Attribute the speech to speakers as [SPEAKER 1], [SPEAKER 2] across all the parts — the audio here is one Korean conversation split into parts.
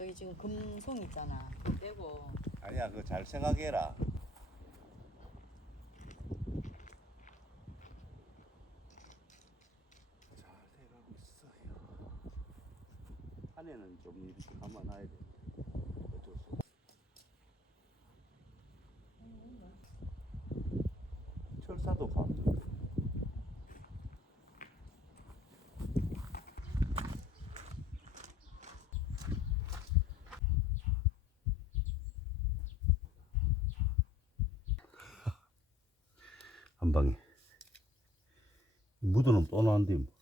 [SPEAKER 1] 저기 지금 금송 있잖아. 빼고.
[SPEAKER 2] 아니야 그거 잘 생각해라. 잘 돼가고 있어요. 안에는 좀 이렇게 감아놔야 돼 어쩔 수 없어 철사도 가면 한 방에 묻어놓으면 또 나는데 뭐.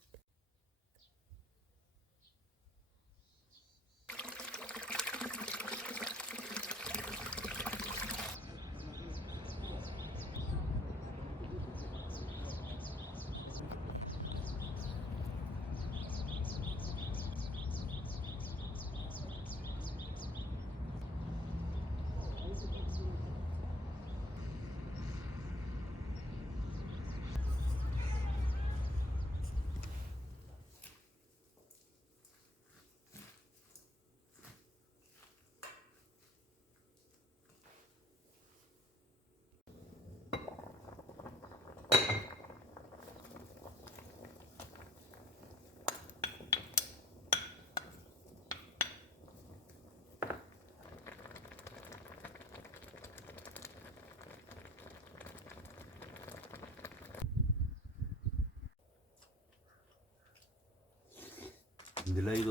[SPEAKER 2] 닐라이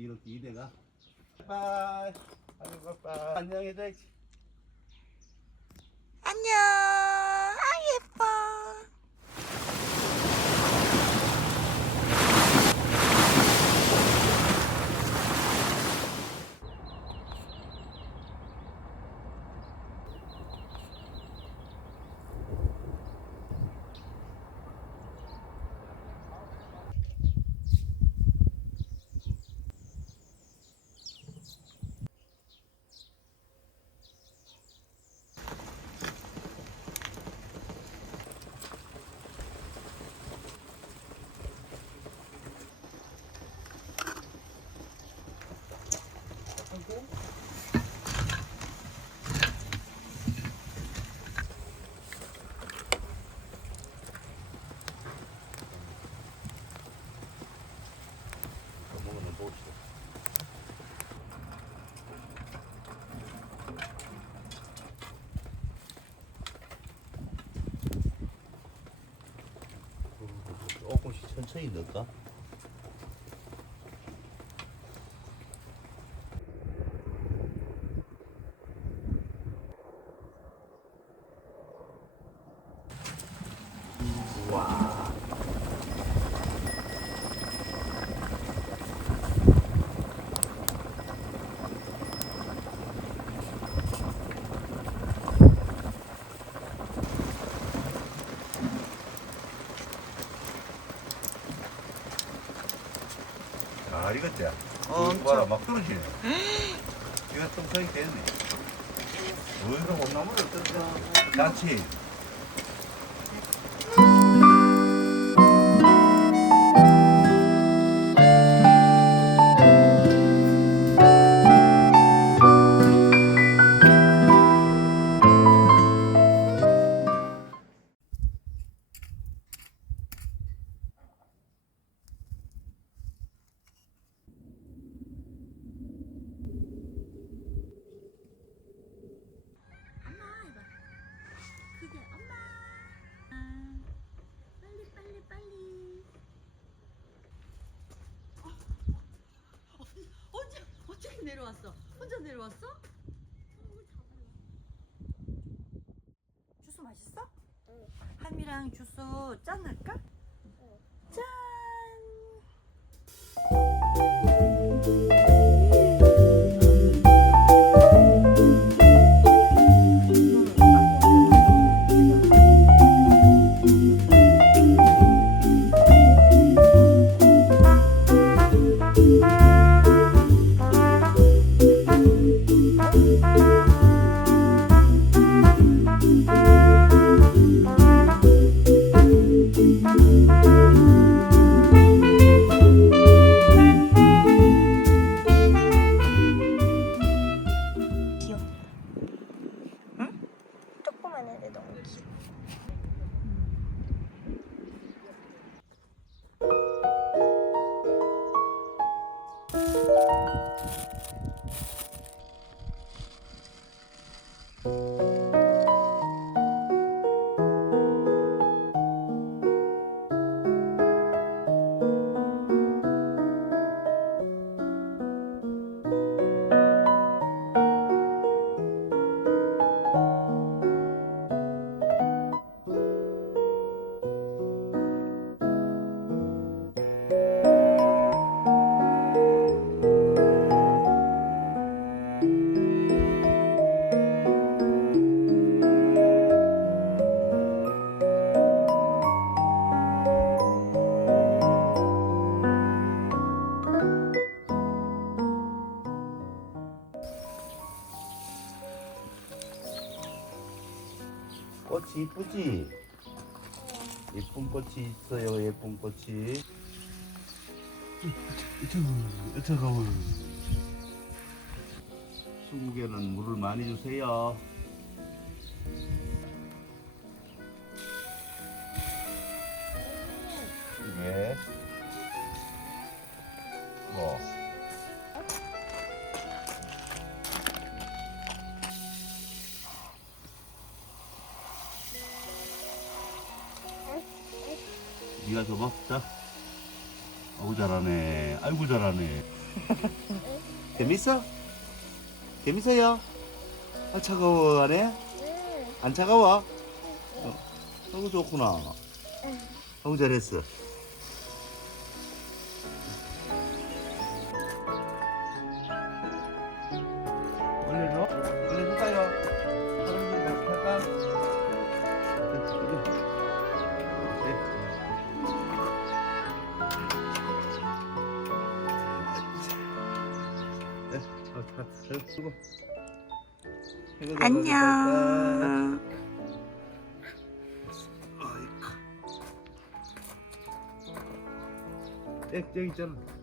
[SPEAKER 2] 이렇게 이대가. 빠이. 안녕히 돼
[SPEAKER 3] 안녕. 아 예뻐.
[SPEAKER 2] 먹으면 봅시다 조금씩 천천히 넣을까? 아 어, 봐라 막 떨어지네 이거 똥성이 됐네. 어이가 온나무를 뜯어 같이
[SPEAKER 1] 내려왔어? 혼자 내려왔어? 주스 맛있어? 한미랑 주스 짠 할까? 짠.
[SPEAKER 2] 이 이쁘지? 예쁜 꽃이 있어요 예쁜 꽃이. 차가워 수국에는 물을 많이 주세요. 이 네가 줘봐 자 아우 잘하네 아이고 잘하네 재밌어? 재밌어요? 아 차가워 안 해? 안 차가워? 어, 아이고 좋구나 아우 잘했어 수고.
[SPEAKER 3] 안녕.
[SPEAKER 2] 땡, 땡 있잖아.